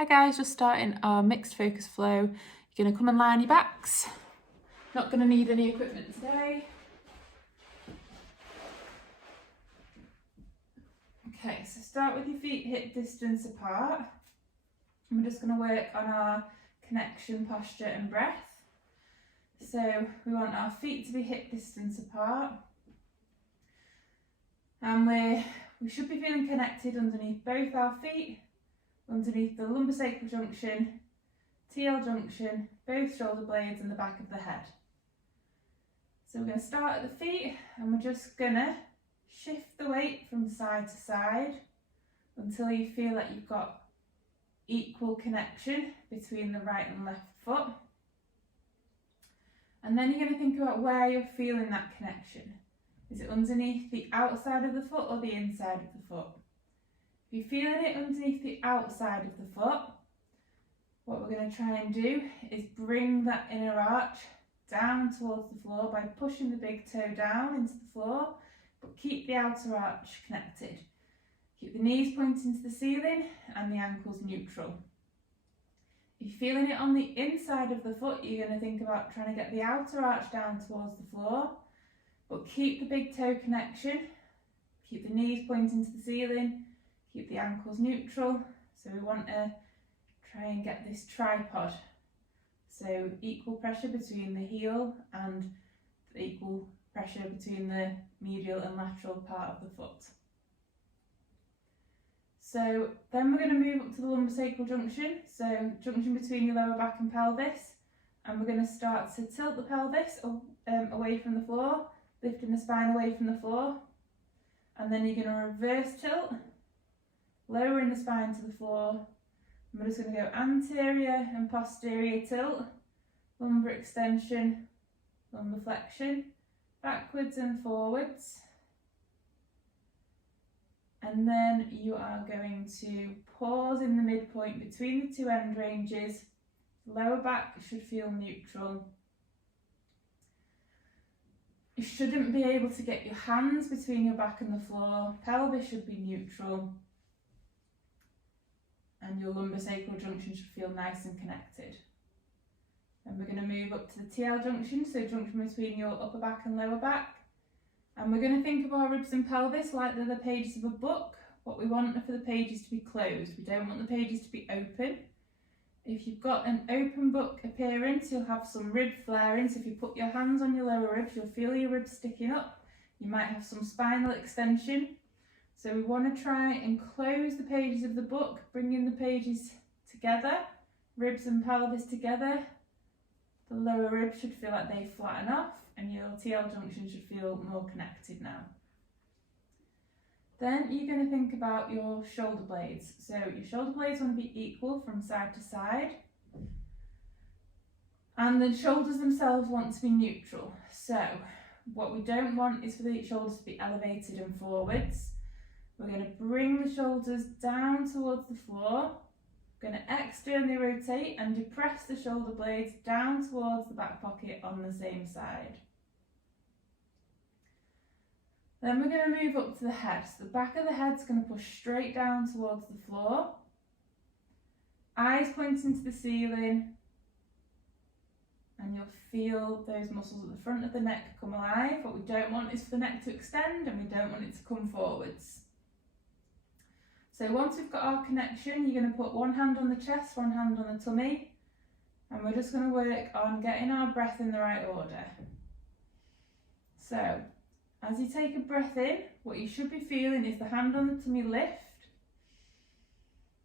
Hi guys, just starting our mixed focus flow. You're going to come and lie on your backs. Not going to need any equipment today. Okay, so start with your feet hip distance apart. And we're just going to work on our connection, posture and breath. So we want our feet to be hip distance apart. And we should be feeling connected underneath both our feet, underneath the lumbosacral junction, TL junction, both shoulder blades and the back of the head. So we're going to start at the feet and we're just going to shift the weight from side to side until you feel like you've got equal connection between the right and left foot. And then you're going to think about where you're feeling that connection. Is it underneath the outside of the foot or the inside of the foot? If you're feeling it underneath the outside of the foot, what we're going to try and do is bring that inner arch down towards the floor by pushing the big toe down into the floor, but keep the outer arch connected. Keep the knees pointing to the ceiling and the ankles neutral. If you're feeling it on the inside of the foot, you're going to think about trying to get the outer arch down towards the floor, but keep the big toe connection, keep the knees pointing to the ceiling, keep the ankles neutral. So we want to try and get this tripod. So equal pressure between the heel and equal pressure between the medial and lateral part of the foot. So then we're going to move up to the lumbosacral junction, so junction between your lower back and pelvis, and we're going to start to tilt the pelvis away from the floor, lifting the spine away from the floor, and then you're going to reverse tilt, lowering the spine to the floor. And we're just going to go anterior and posterior tilt, lumbar extension, lumbar flexion, backwards and forwards. And then you are going to pause in the midpoint between the two end ranges. Lower back should feel neutral. You shouldn't be able to get your hands between your back and the floor. Pelvis should be neutral. And your lumbosacral junction should feel nice and connected. And we're going to move up to the TL junction, so junction between your upper back and lower back. And we're going to think of our ribs and pelvis like they're the pages of a book. What we want are for the pages to be closed. We don't want the pages to be open. If you've got an open book appearance, you'll have some rib flaring. So if you put your hands on your lower ribs, you'll feel your ribs sticking up. You might have some spinal extension. So we want to try and close the pages of the book, bringing the pages together, ribs and pelvis together. The lower ribs should feel like they flatten off and your TL junction should feel more connected now. Then you're going to think about your shoulder blades. So your shoulder blades want to be equal from side to side. And the shoulders themselves want to be neutral. So what we don't want is for the shoulders to be elevated and forwards. We're going to bring the shoulders down towards the floor. We're going to externally rotate and depress the shoulder blades down towards the back pocket on the same side. Then we're going to move up to the head. So the back of the head's going to push straight down towards the floor. Eyes pointing to the ceiling. And you'll feel those muscles at the front of the neck come alive. What we don't want is for the neck to extend and we don't want it to come forwards. So once we've got our connection, you're going to put one hand on the chest, one hand on the tummy, and we're just going to work on getting our breath in the right order. So as you take a breath in, what you should be feeling is the hand on the tummy lift,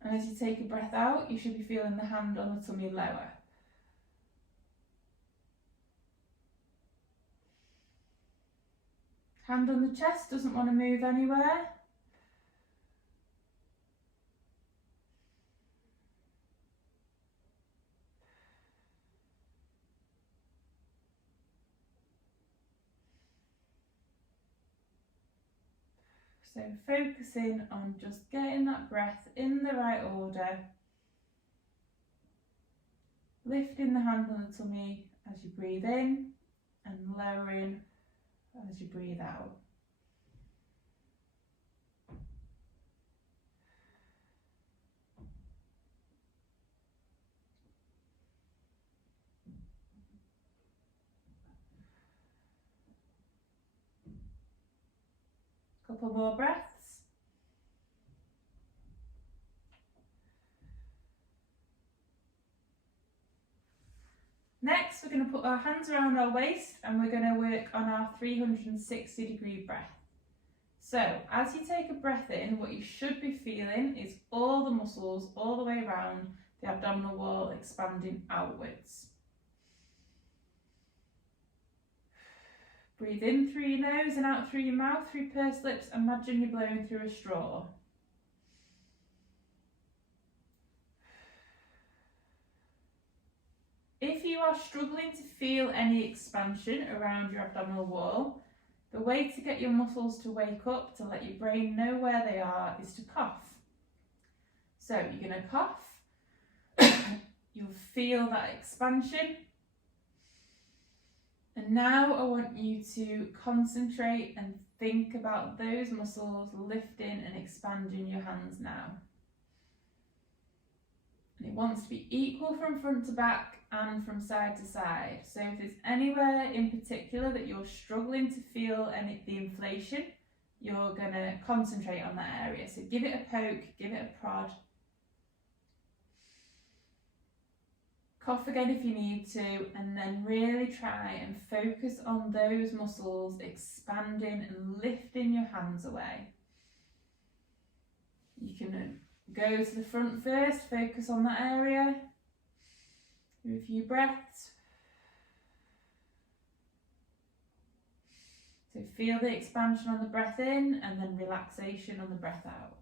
and as you take a breath out, you should be feeling the hand on the tummy lower. Hand on the chest doesn't want to move anywhere. So focusing on just getting that breath in the right order, lifting the hand on the tummy as you breathe in and lowering as you breathe out. Couple more breaths. Next, we're going to put our hands around our waist and we're going to work on our 360-degree breath. So, as you take a breath in, what you should be feeling is all the muscles all the way around the abdominal wall expanding outwards. Breathe in through your nose and out through your mouth, through pursed lips. Imagine you're blowing through a straw. If you are struggling to feel any expansion around your abdominal wall, the way to get your muscles to wake up, to let your brain know where they are, is to cough. So you're going to cough. You'll feel that expansion. And now I want you to concentrate and think about those muscles lifting and expanding your hands now. And it wants to be equal from front to back and from side to side. So if there's anywhere in particular that you're struggling to feel the inflation, you're going to concentrate on that area. So give it a poke, give it a prod. Cough again if you need to, and then really try and focus on those muscles expanding and lifting your hands away. You can go to the front first, focus on that area. Do a few breaths. So feel the expansion on the breath in and then relaxation on the breath out.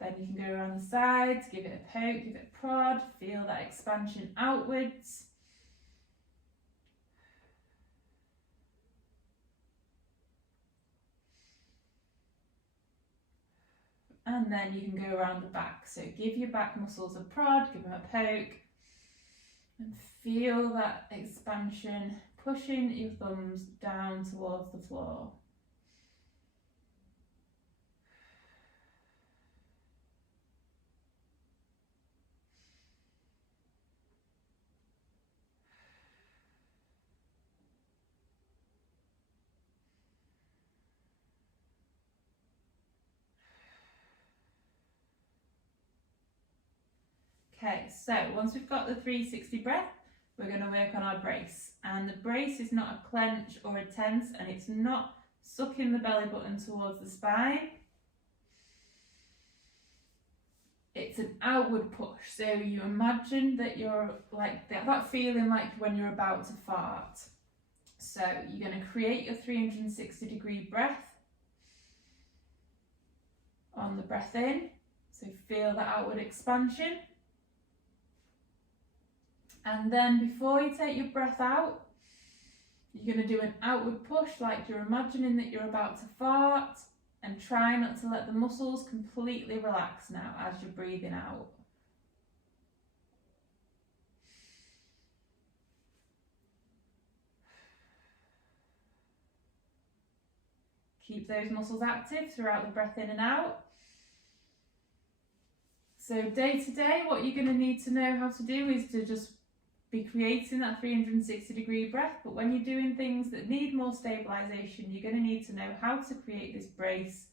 Then you can go around the sides, give it a poke, give it a prod, feel that expansion outwards. And then you can go around the back. So give your back muscles a prod, give them a poke, and feel that expansion pushing your thumbs down towards the floor. Okay, so once we've got the 360 breath, we're going to work on our brace. And the brace is not a clench or a tense, and it's not sucking the belly button towards the spine. It's an outward push. So you imagine that you're like that feeling like when you're about to fart. So you're going to create your 360-degree breath on the breath in. So feel the outward expansion. And then before you take your breath out, you're going to do an outward push like you're imagining that you're about to fart, and try not to let the muscles completely relax now as you're breathing out. Keep those muscles active throughout the breath in and out. So day to day, what you're going to need to know how to do is to just be creating that 360-degree breath, but when you're doing things that need more stabilisation, you're going to need to know how to create this brace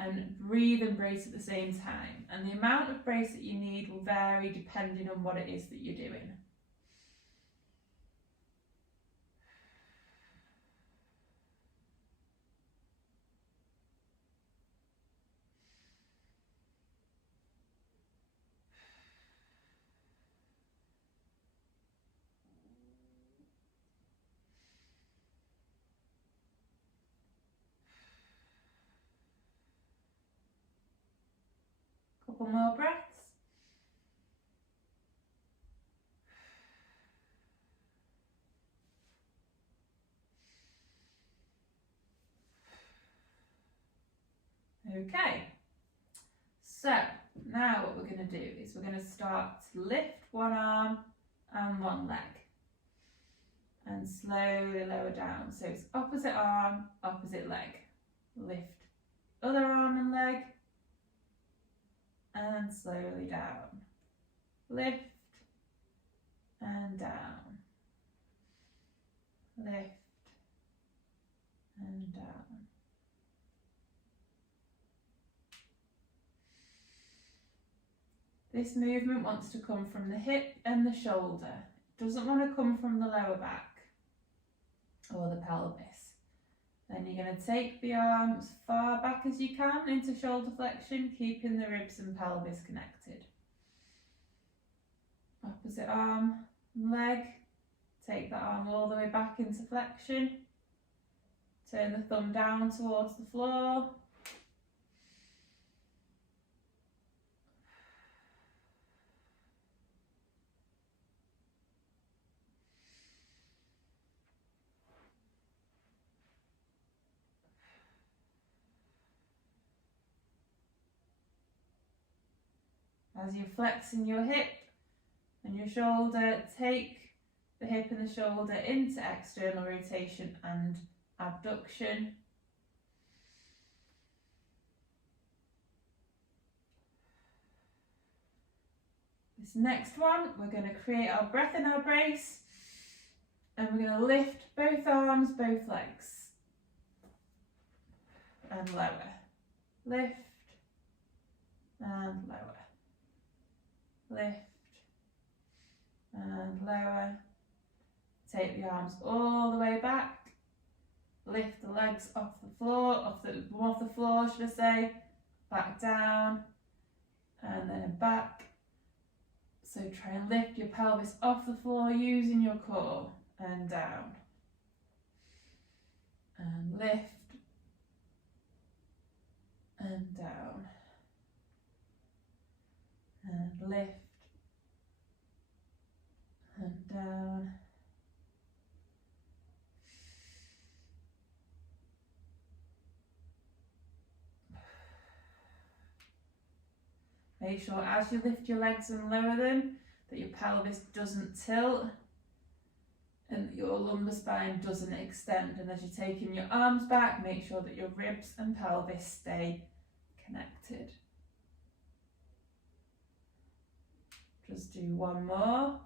and breathe and brace at the same time. And the amount of brace that you need will vary depending on what it is that you're doing. Couple more breaths. Okay, so now what we're going to do is we're going to start to lift one arm and one leg and slowly lower down. So it's opposite arm, opposite leg. Lift other arm and leg. and slowly down. Lift and down. Lift and down. This movement wants to come from the hip and the shoulder. It doesn't want to come from the lower back or the pelvis. Then you're going to take the arms far back as you can into shoulder flexion, keeping the ribs and pelvis connected. Opposite arm and leg. Take that arm all the way back into flexion. Turn the thumb down towards the floor. As you're flexing your hip and your shoulder, take the hip and the shoulder into external rotation and abduction. This next one, we're going to create our breath in our brace, and we're going to lift both arms, both legs, and lower. Lift and lower. Lift and lower. Take the arms all the way back. Lift the legs off the floor, off the floor, should I say. Back down and then back. So try and lift your pelvis off the floor using your core and down. And lift and down. And lift and down. Make sure as you lift your legs and lower them that your pelvis doesn't tilt and that your lumbar spine doesn't extend. And as you're taking your arms back, make sure that your ribs and pelvis stay connected. Just do one more.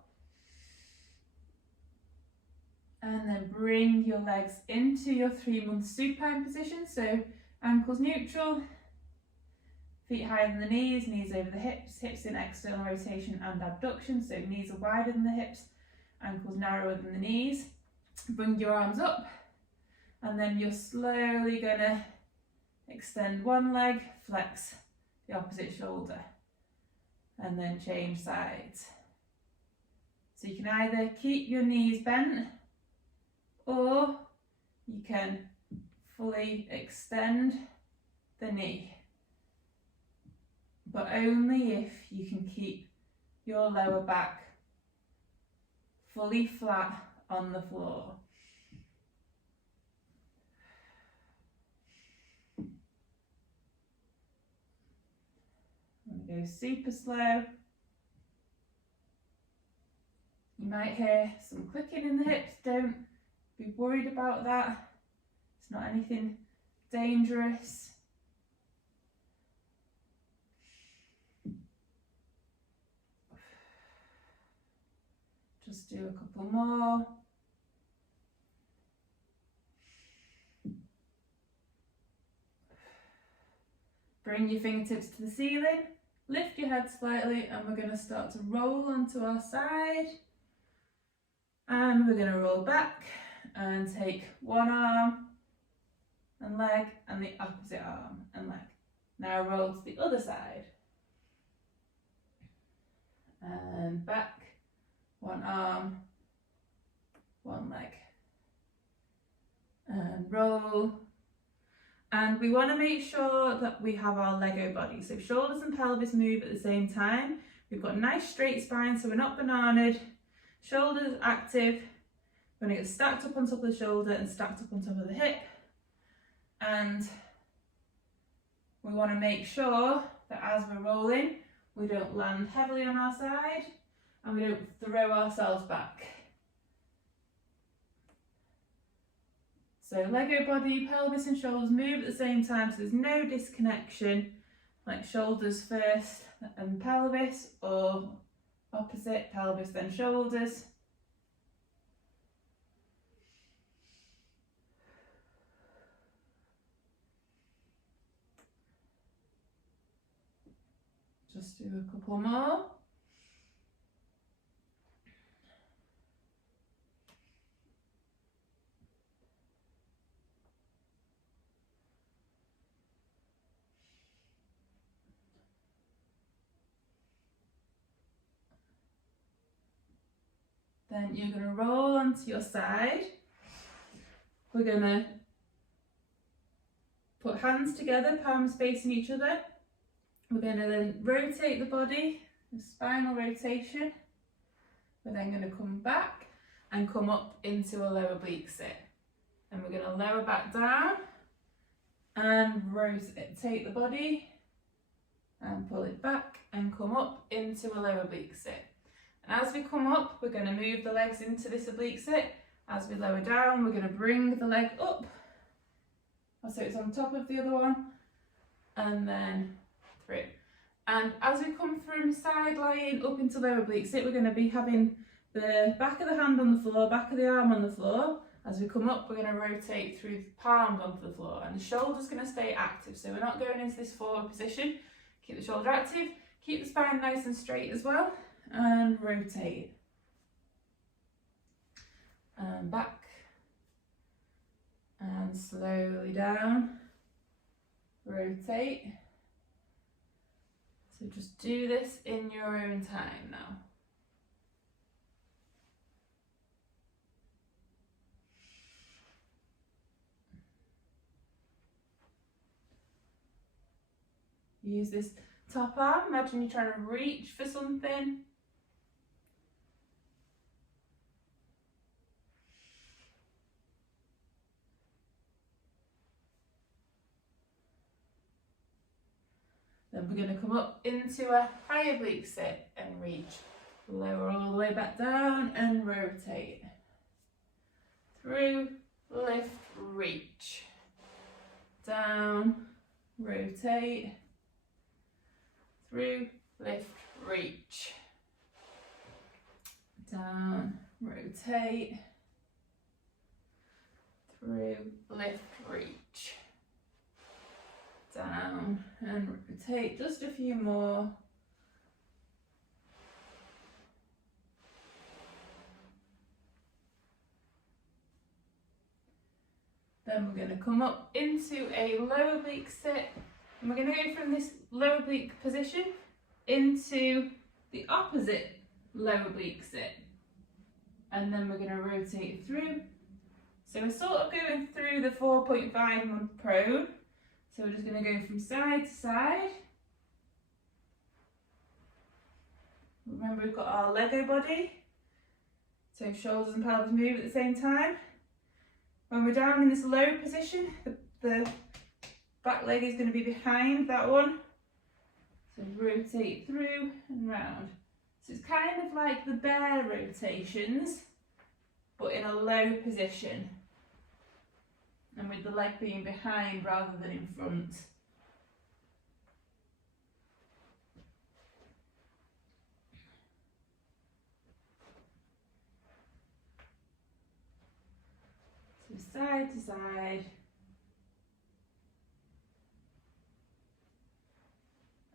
And then bring your legs into your 3-month supine position. So ankles neutral, feet higher than the knees, knees over the hips, hips in external rotation and abduction. So knees are wider than the hips, ankles narrower than the knees. Bring your arms up, and then you're slowly going to extend one leg, flex the opposite shoulder, and then change sides. So you can either keep your knees bent, or you can fully extend the knee, but only if you can keep your lower back fully flat on the floor. I'm going to go super slow. You might hear some clicking in the hips. Don't be worried about that. It's not anything dangerous. Just do a couple more. Bring your fingertips to the ceiling, lift your head slightly, and we're going to start to roll onto our side. And we're going to roll back and take one arm and leg and the opposite arm and leg. Now roll to the other side. And back, one arm, one leg. And roll. And we want to make sure that we have our Lego body. So shoulders and pelvis move at the same time. We've got a nice straight spine, so we're not bananaed. Shoulders active. We're going to get stacked up on top of the shoulder and stacked up on top of the hip. And we want to make sure that as we're rolling, we don't land heavily on our side and we don't throw ourselves back. So Lego body, pelvis and shoulders move at the same time, so there's no disconnection, like shoulders first, and pelvis, or opposite, pelvis then shoulders. Just do a couple more. Then you're going to roll onto your side. We're going to put hands together, palms facing each other. We're going to then rotate the body, the spinal rotation. We're then going to come back and come up into a low oblique sit. And we're going to lower back down and rotate the body and pull it back and come up into a low oblique sit. And as we come up, we're going to move the legs into this oblique sit. As we lower down, we're going to bring the leg up, so it's on top of the other one, and then through. And as we come from side lying up into low oblique sit, we're going to be having the back of the hand on the floor, back of the arm on the floor. As we come up, we're going to rotate through the palms onto the floor, and the shoulder's going to stay active, so we're not going into this forward position. Keep the shoulder active, keep the spine nice and straight as well, and rotate. And back, and slowly down, rotate. So just do this in your own time now. Use this top arm, imagine you're trying to reach for something. Then we're going to come up into a high oblique sit and reach. Lower all the way back down and rotate. Through, lift, reach. Down, rotate. Through, lift, reach. Down, rotate. Through, lift, reach. Down and rotate. Just a few more. Then we're going to come up into a low oblique sit, and we're going to go from this low oblique position into the opposite low oblique sit, and then we're going to rotate through. So we're sort of going through the 4.5 month prone. So we're just going to go from side to side. Remember, we've got our Lego body, so shoulders and pelvis move at the same time. When we're down in this low position, the back leg is going to be behind that one. So rotate through and round. So it's kind of like the bear rotations, but in a low position, and with the leg being behind rather than in front. So side to side.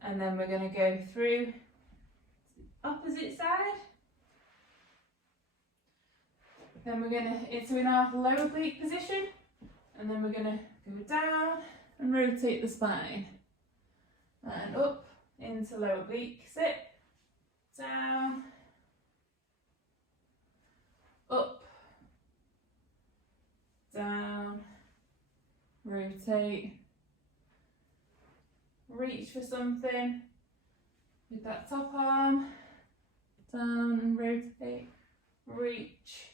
And then we're going to go through the opposite side. Then we're going to, it's in our low oblique position. And then we're going to go down and rotate the spine. And up into low oblique sit. Down. Up. Down. Rotate. Reach for something with that top arm. Down and rotate. Reach.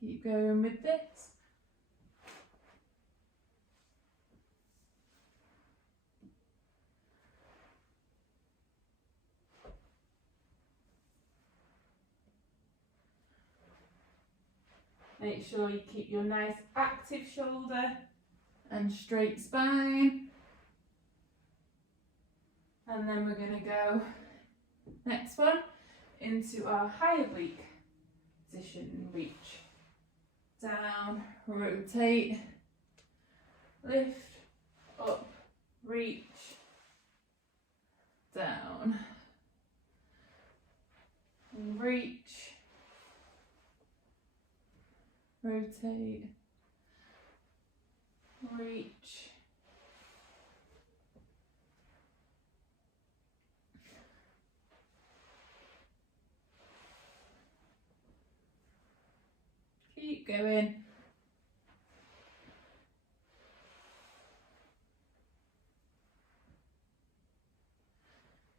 Keep going with this. Make sure you keep your nice active shoulder and straight spine. And then we're going to go, next one, into our high oblique position. Reach down, rotate, lift, up, reach, down, reach, rotate, reach, keep going.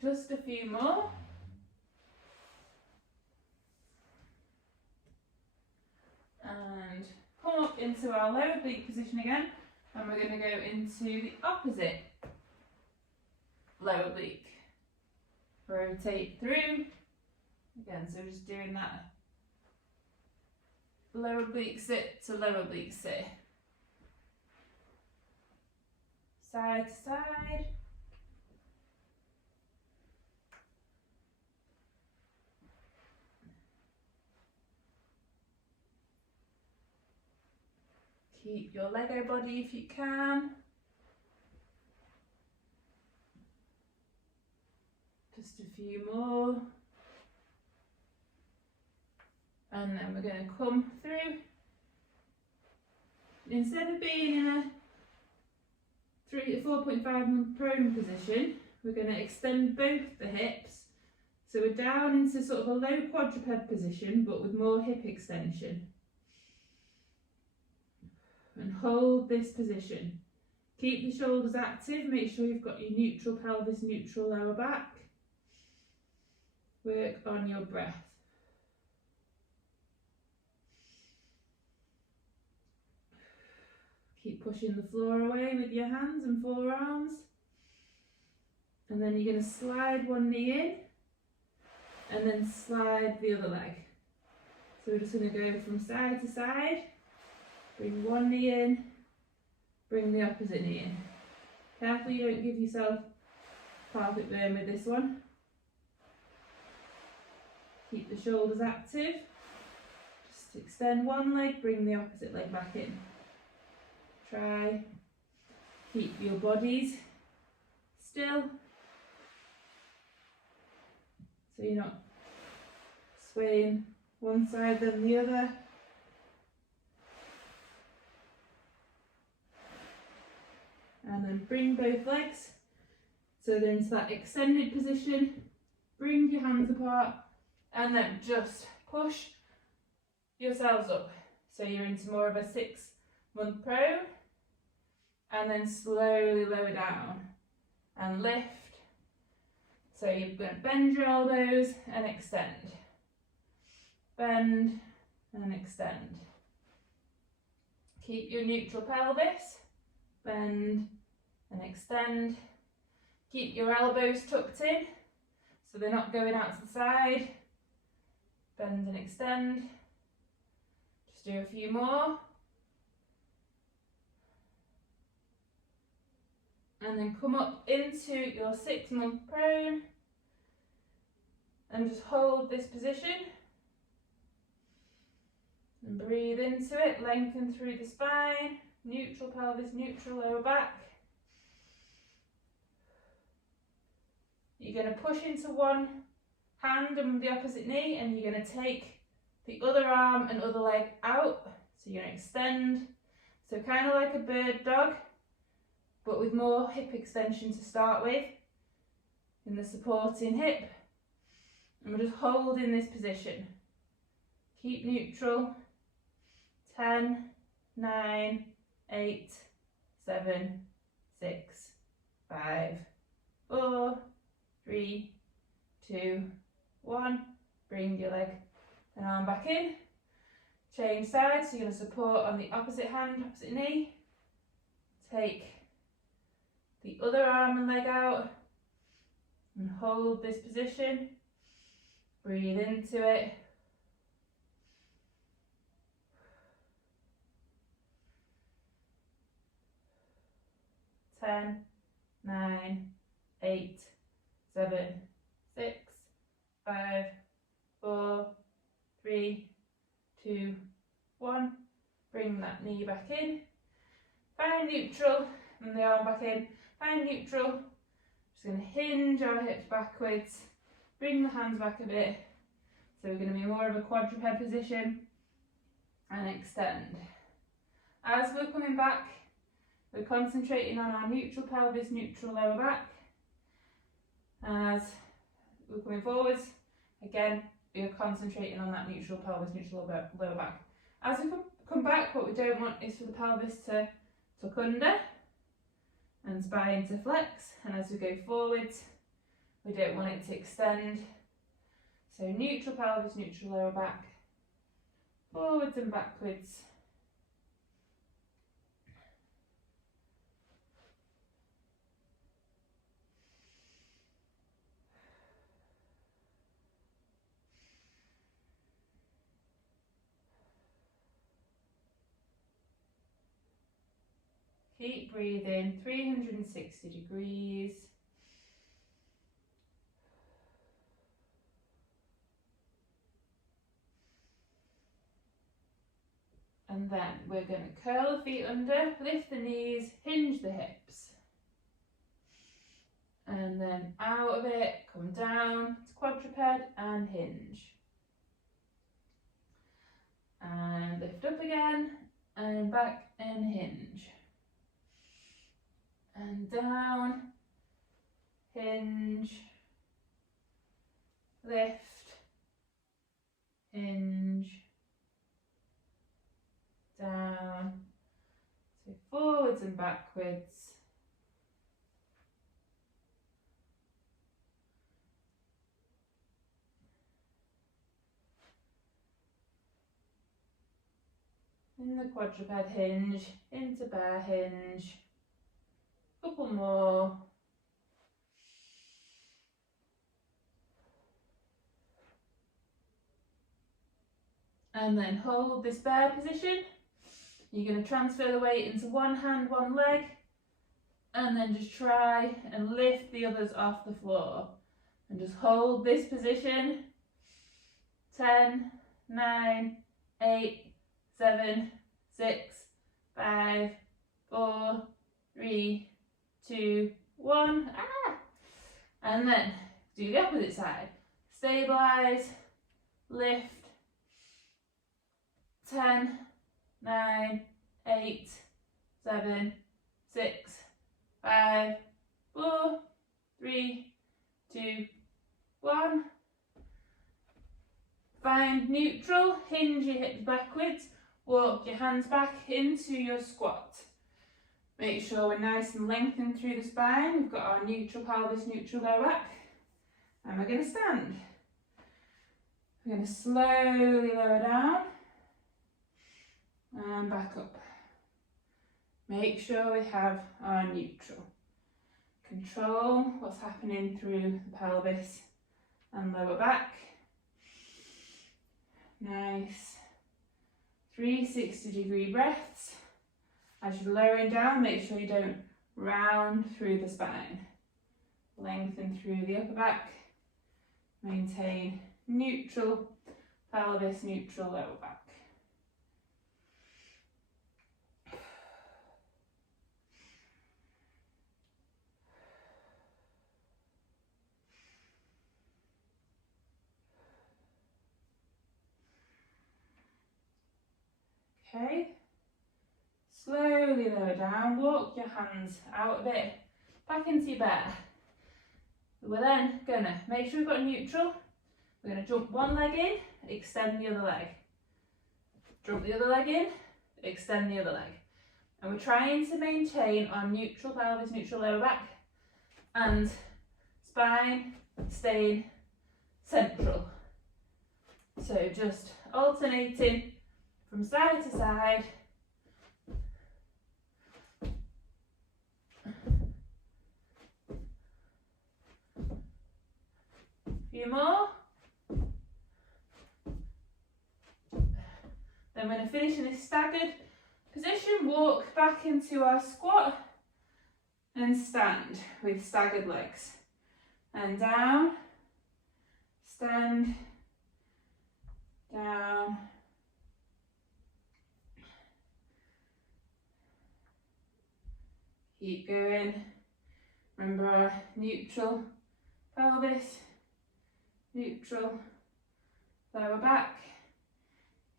Just a few more. And come up into our low oblique position again, and we're going to go into the opposite low oblique. Rotate through. Again, so just doing that low oblique sit to low oblique sit. Side to side. Keep your Lego body if you can. Just a few more. And then we're going to come through. Instead of being in a 4.5 month prone position, we're going to extend both the hips. So we're down into sort of a low quadruped position, but with more hip extension. And hold this position. Keep the shoulders active, make sure you've got your neutral pelvis, neutral lower back. Work on your breath. Keep pushing the floor away with your hands and forearms. And then you're going to slide one knee in and then slide the other leg. So we're just going to go from side to side. Bring one knee in, bring the opposite knee in. Careful you don't give yourself pelvic burn with this one. Keep the shoulders active. Just extend one leg, bring the opposite leg back in. Try. Keep your bodies still, so you're not swaying one side then the other. And then bring both legs so they're into that extended position. Bring your hands apart and then just push yourselves up. So you're into more of a 6 month prone, and then slowly lower down and lift. So you're going to bend your elbows and extend. Bend and extend. Keep your neutral pelvis. Bend and extend. Keep your elbows tucked in so they're not going out to the side. Bend and extend. Just do a few more. And then come up into your 6 month prone and just hold this position. And breathe into it, lengthen through the spine. Neutral pelvis, neutral lower back. You're going to push into one hand and the opposite knee, and you're going to take the other arm and other leg out. So you're going to extend. So kind of like a bird dog, but with more hip extension to start with in the supporting hip. And we're just holding this position. Keep neutral. 10, 9, 8, 7, 6, 5, 4, 3, 2, 1. Bring your leg and arm back in. Change sides, so you're going to support on the opposite hand, opposite knee. Take the other arm and leg out and hold this position. Breathe into it. 10, 9, 8, 7, 6, 5, 4, 3, 2, 1. Bring that knee back in. Find neutral and the arm back in. Find neutral. Just going to hinge our hips backwards. Bring the hands back a bit. So we're going to be more of a quadruped position and extend. As we're coming back, we're concentrating on our neutral pelvis, neutral lower back. As we're coming forwards, again, we are concentrating on that neutral pelvis, neutral lower back. As we come back, what we don't want is for the pelvis to tuck under and spine to flex. And as we go forwards, we don't want it to extend. So neutral pelvis, neutral lower back, forwards and backwards. Keep breathing, 360 degrees. And then we're going to curl the feet under, lift the knees, hinge the hips. And then out of it, come down to quadruped and hinge. And lift up again, and back and hinge. And down, hinge, lift, hinge, down, so forwards and backwards. In the quadruped hinge, into bear hinge. Couple more. And then hold this bear position. You're going to transfer the weight into one hand, one leg, and then just try and lift the others off the floor. And just hold this position. 10, 9, 8, 7, 6, 5, 4, 3, 2, 1. And then do the opposite side. Stabilize, lift. 10, 9, 8, 7, 6, 5, 4, 3, 2, 1. Find neutral, hinge your hips backwards, walk your hands back into your squat. Make sure we're nice and lengthened through the spine. We've got our neutral pelvis, neutral lower back. And we're going to stand. We're going to slowly lower down and back up. Make sure we have our neutral. Control what's happening through the pelvis and lower back. Nice 360-degree breaths. As you're lowering down, make sure you don't round through the spine. Lengthen through the upper back. Maintain neutral pelvis, neutral lower back. Okay. Slowly lower down, walk your hands out a bit, back into your bear. We're then going to make sure we've got neutral. We're going to jump one leg in, extend the other leg. Jump the other leg in, extend the other leg. And we're trying to maintain our neutral pelvis, neutral lower back, and spine staying central. So just alternating from side to side. Few more. Then we're going to finish in this staggered position, walk back into our squat and stand with staggered legs. and down, stand, down, keep going. Remember our neutral pelvis, neutral lower back.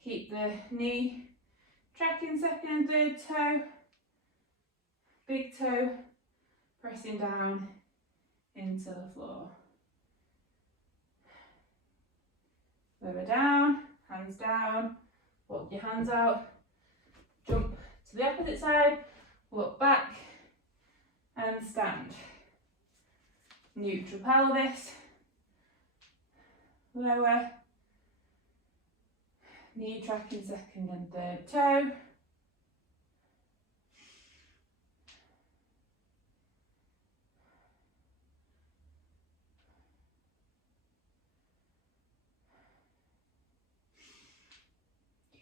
Keep the knee tracking second and third toe, big toe pressing down into the floor. Lower down, hands down, walk your hands out, jump to the opposite side, walk back and stand. Neutral pelvis, lower, knee tracking second and third toe.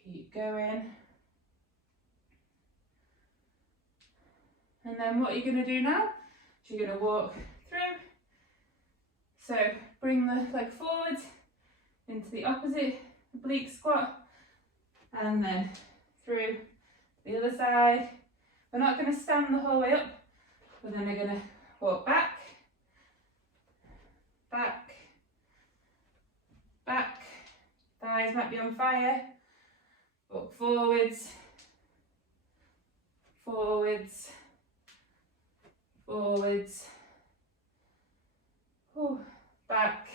Keep going. And then what you're going to do now is you're going to walk through. So bring the leg forward into the opposite oblique squat and then through the other side. We're not going to stand the whole way up, but then we're going to walk back, back, back. Thighs might be on fire. Walk forwards, forwards, forwards. Ooh, back.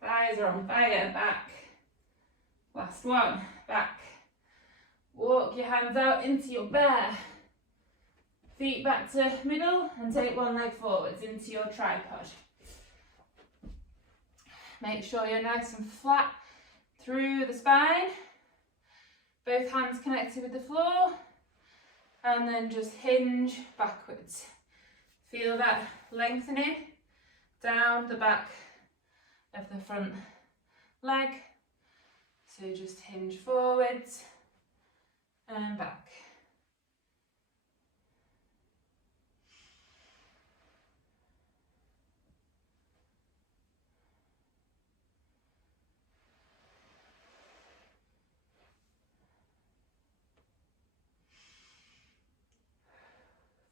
Thighs are on fire, back. Last one, back. Walk your hands out into your bear. Feet back to middle and take one leg forwards into your tripod. Make sure you're nice and flat through the spine. Both hands connected with the floor. And then just hinge backwards. Feel that lengthening down the back of the front leg. So just hinge forwards and back.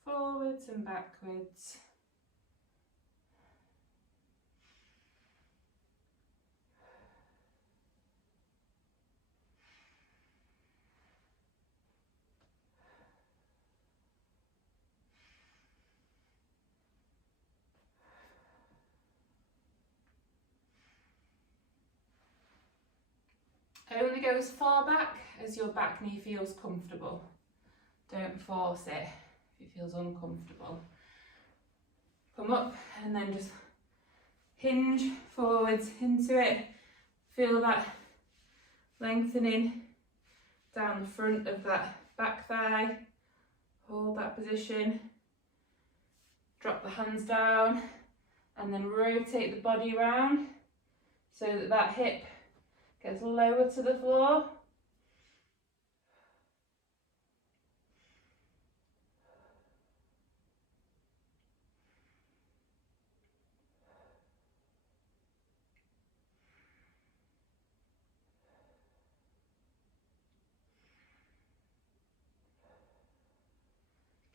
Forwards and backwards. Only go as far back as your back knee feels comfortable. Don't force it if it feels uncomfortable. Come up and then just hinge forwards into it. Feel that lengthening down the front of that back thigh. Hold that position. Drop the hands down and then rotate the body around so that that hip gets lower to the floor.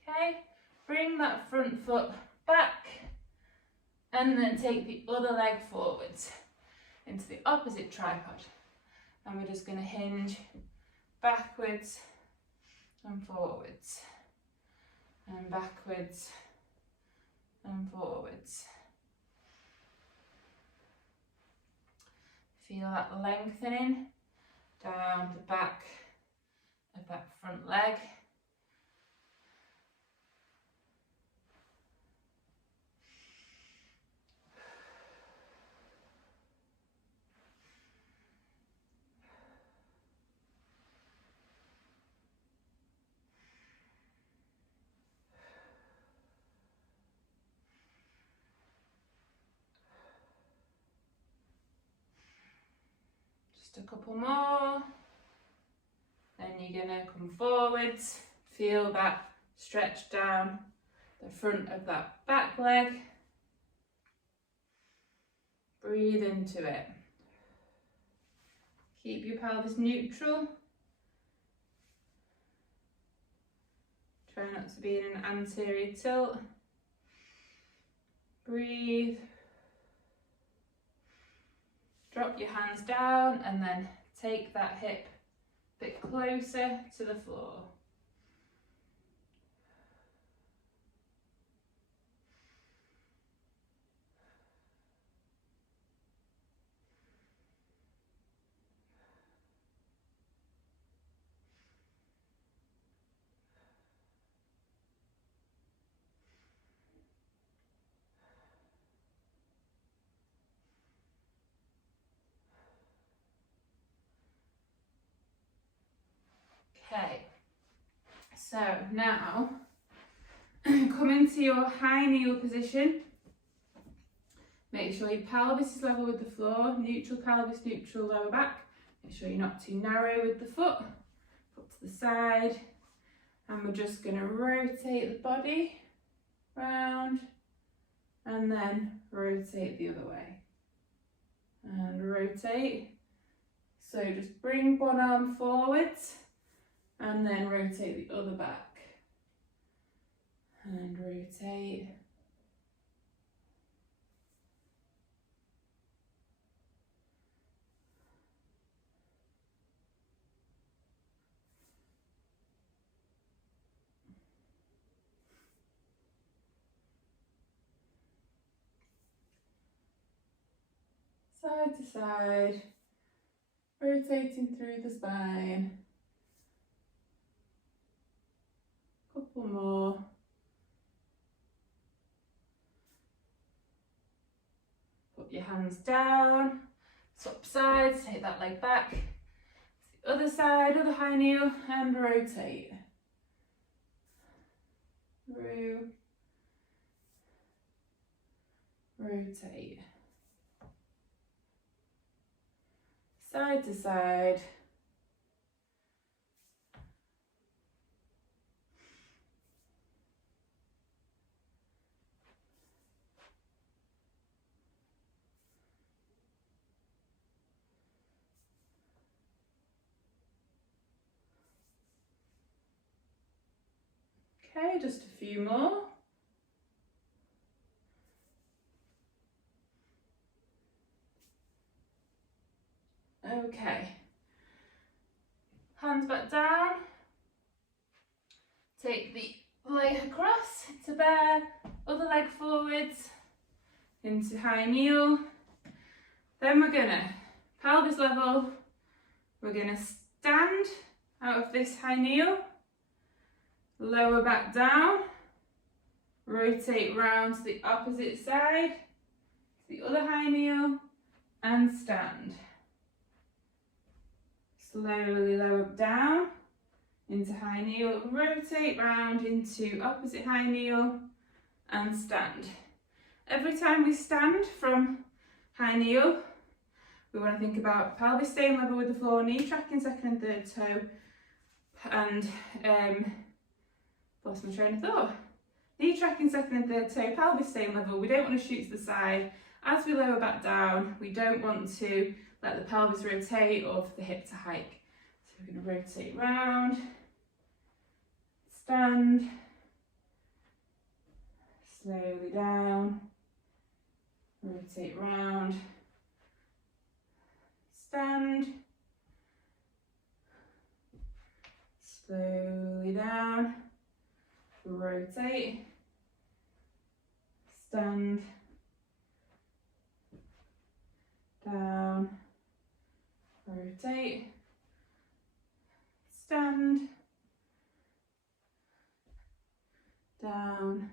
Okay, bring that front foot back and then take the other leg forwards into the opposite tripod. And we're just going to hinge backwards and forwards and backwards and forwards. Feel that lengthening down the back of that front leg. Just a couple more. Then you're going to come forwards, feel that stretch down the front of that back leg. Breathe into it. Keep your pelvis neutral. Try not to be in an anterior tilt. Breathe. Drop your hands down and then take that hip a bit closer to the floor. Okay, so now come into your high kneel position. Make sure your pelvis is level with the floor, neutral pelvis, neutral lower back. Make sure you're not too narrow with the foot. Put to the side, and we're just going to rotate the body round and then rotate the other way. And rotate. So just bring one arm forwards and then rotate the other back. And rotate. Side to side, rotating through the spine. Couple more. Put your hands down, swap sides, take that leg back. The other side, other high kneel, and rotate. Through. Rotate. Side to side. Okay, just a few more. Okay, hands back down, take the leg across to bear, other leg forwards, into high kneel. Then we're gonna, pelvis level, we're gonna stand out of this high kneel, lower back down, rotate round to the opposite side, to the other high kneel, and stand. Slowly lower down into high kneel, rotate round into opposite high kneel and stand. Every time we stand from high kneel, we want to think about pelvis staying level with the floor, knee tracking second and third toe, and lost my train of thought. Knee tracking second and third toe, pelvis staying level. We don't want to shoot to the side. As we lower back down, we don't want to let the pelvis rotate or for the hip to hike. So we're going to rotate round, stand, slowly down, rotate round, stand, slowly down, rotate, stand, down, rotate, stand, down,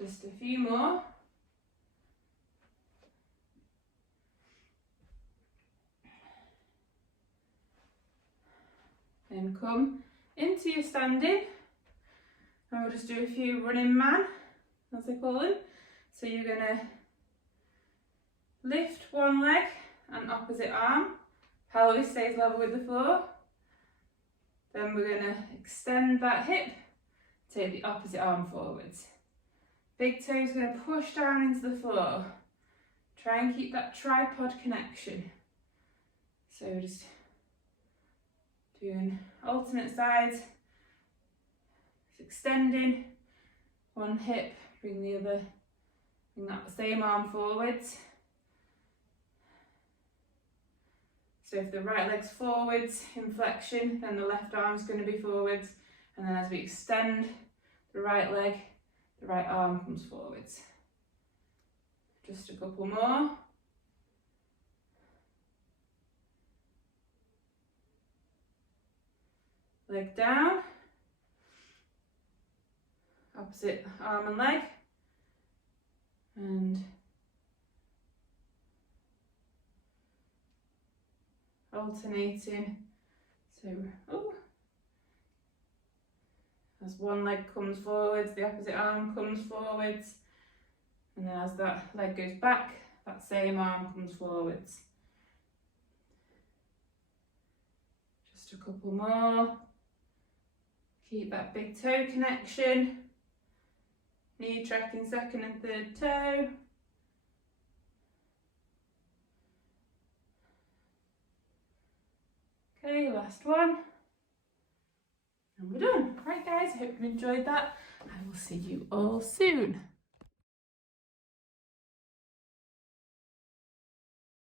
just a few more. Then come into your standing, and we'll just do a few running man, as they call them. So you're going to lift one leg and opposite arm, pelvis stays level with the floor. Then we're going to extend that hip, take the opposite arm forwards. Big toe is going to push down into the floor. Try and keep that tripod connection. So just doing alternate sides, extending one hip, bring that same arm forwards. So if the right leg's forwards in flexion, then the left arm's going to be forwards, and then as we extend the right leg, the right arm comes forwards. Just a couple more. Leg down, opposite arm and leg, and alternating. So, as one leg comes forwards, the opposite arm comes forwards, and then as that leg goes back, that same arm comes forwards. Just a couple more. Keep that big toe connection. Knee tracking second and third toe. Okay, last one. And we're done. Right guys, I hope you enjoyed that. I will see you all soon.